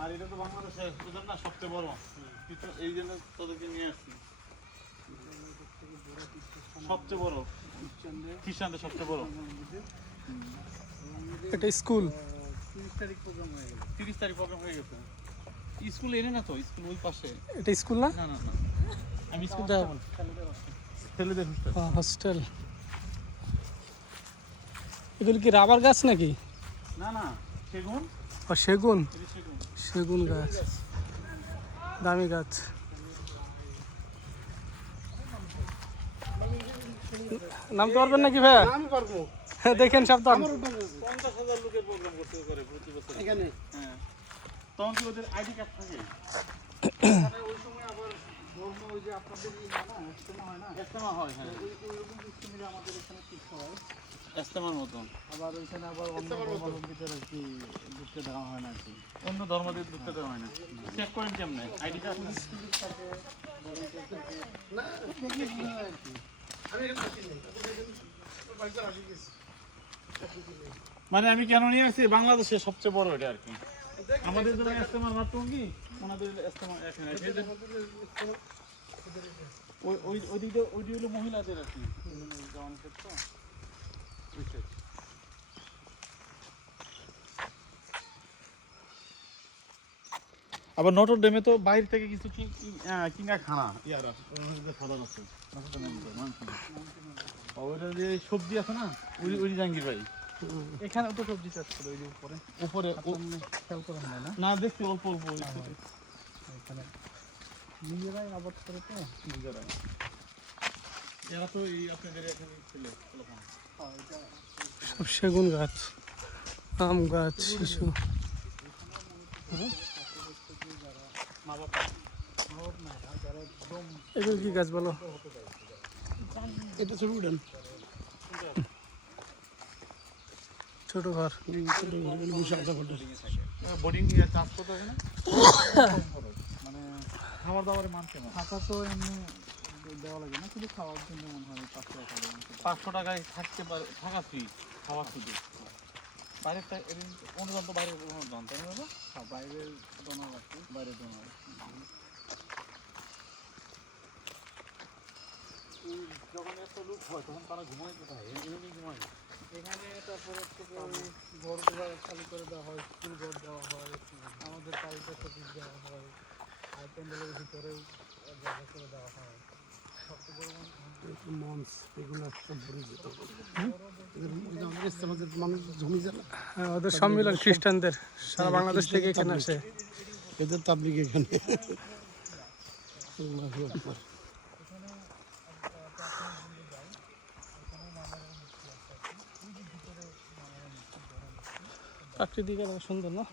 আর এটা তো না সবচেয়ে বড়। এই জন্য তোদেরকে নিয়ে আসছি। সবচেয়ে বড়। খ্রিস্টানদের সবচেয়ে বড়। এটা স্কুল। তিরিশ তারিখ প্রোগ্রাম হয়ে গেল। তিরিশ তারিখ প্রোগ্রাম হয়ে গেছে। স্কুল এনে না তো? স্কুল ওই পাশে। এটা স্কুল না? না না না। আমি স্কুল যাব। ছেলেদের হোস্টেল হস্টেল এগুলো কি রাবার গাছ নাকি? না না সেগুন। ও সেগুন? গাছ। দামি গাছ। নামতে পারবেন নাকি ভাইয়া? আমি পারব। হ্যাঁ দেখেন আমার উঠবো পঞ্চাশ হাজার লোকের প্রোগ্রাম করতে করে প্রতি বছর। এখানে? হ্যাঁ। তখন কি ওদের আইডি কার্ড থাকে? ওই সময় আবার ধর্ম ওই যে আপনাদের ই হয় না হয় হয় হ্যাঁ। ওই ইজতেমিরা আমাদের এখানে ঠিক হয়। ইজতেমার মতন। আবার ওইখানে আবার অন্য ধর্মাবলম্বীদের আর কি ঢুকতে দেওয়া হয় না আর কি। অন্য ধর্মদের ঢুকতে দেওয়া হয় না। চেক করেন কেমনে? আইডি কার্ড না মানে আমি কেন নিয়ে আসছি? বাংলাদেশের সবচেয়ে বড় এটা আর কি। আমাদের জন্য ইজতেমা মাত্র কি ওনাদের ইজতেমা এখানে সেদের ওই ওই ওইদিকে ওইটি হলো মহিলাদের আর কি। জওয়ান ক্ষেত্র ওই। আবার নটর ডেমে তো বাইরে থেকে কিছু কিনা খানা। ইয়ার আছে। ওইটা যে সবজি আছে না ওই ওই জাহাঙ্গীর ভাই। এখানে তো সবজি চাষ করে ওই যে উপরে। উপরে খেয়াল করেন না না? না দেখছি অল্প অল্প এখানে। নিজেরাই আবাদ করে তো? নিজেরা এরা তো এই আপনাদের এখানে ছিল সব সেগুন গাছ আম গাছ শিশু। এগুলো কি গাছ বলো? এটা ছোট উঠান। ছোট ঘর। বোর্ডিং চাষ করতে না? মানে খাবার দাবারের মান কেমন? থাকা তো এমনি দেওয়া লাগে না শুধু খাওয়ার জন্য মনে হয় পাঁচশো টাকা দেওয়া পাঁচশো টাকায় থাকতে পারে থাকা ফ্রি খাওয়া শুধু বাইরের অনুদান তো বাইরের অনুদান তাই না দাদা? বাইরের ডোনার আছে বাইরের ডোনার যখন এত লোক হয় তখন তারা ঘুমায় কোথায়? এমনি ঘুমায়। এখানে তারপরে ওই ঘর চালু করে দেওয়া হয় স্কুল ঘর দেওয়া হয় আমাদের কালচার অফিস দেওয়া হয় আর প্যান্ডেলের ভিতরেও জায়গা করে দেওয়া হয়। মঞ্চ এগুলো সব ভরে যেত। আমাদের মানুষ জমি হ্যাঁ ওদের সম্মেলন খ্রিস্টানদের সারা বাংলাদেশ থেকে এখানে আসে। এদের তাবলিগ এখানে। প্রাকৃতিক সুন্দর না?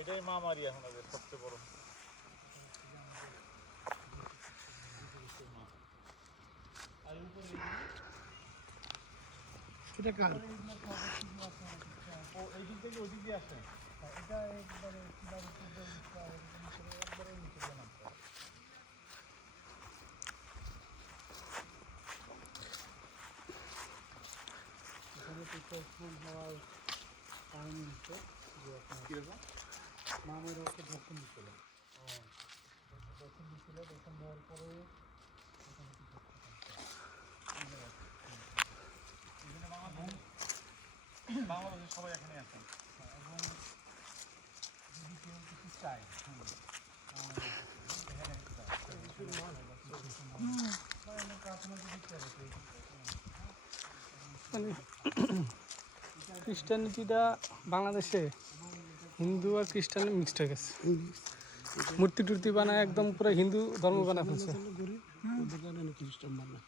এটাই মা মারি এখন ওদের সবচেয়ে বড়। এটা কার? ও এই দিক থেকে ওই দিক দিয়ে আসে কীরকম? মামের ওকে দিচ্ছিল দিচ্ছিল দেওয়ার পরে সবাই এখানে আসে যদি কেউ কিছু খ্রিস্টানিটিটা বাংলাদেশে হিন্দু আর খ্রিস্টান মিক্সড হয়ে গেছে। মূর্তি টুর্তি বানায় একদম পুরো হিন্দু ধর্ম বানায় ফেলছে। খ্রিস্টান বানায়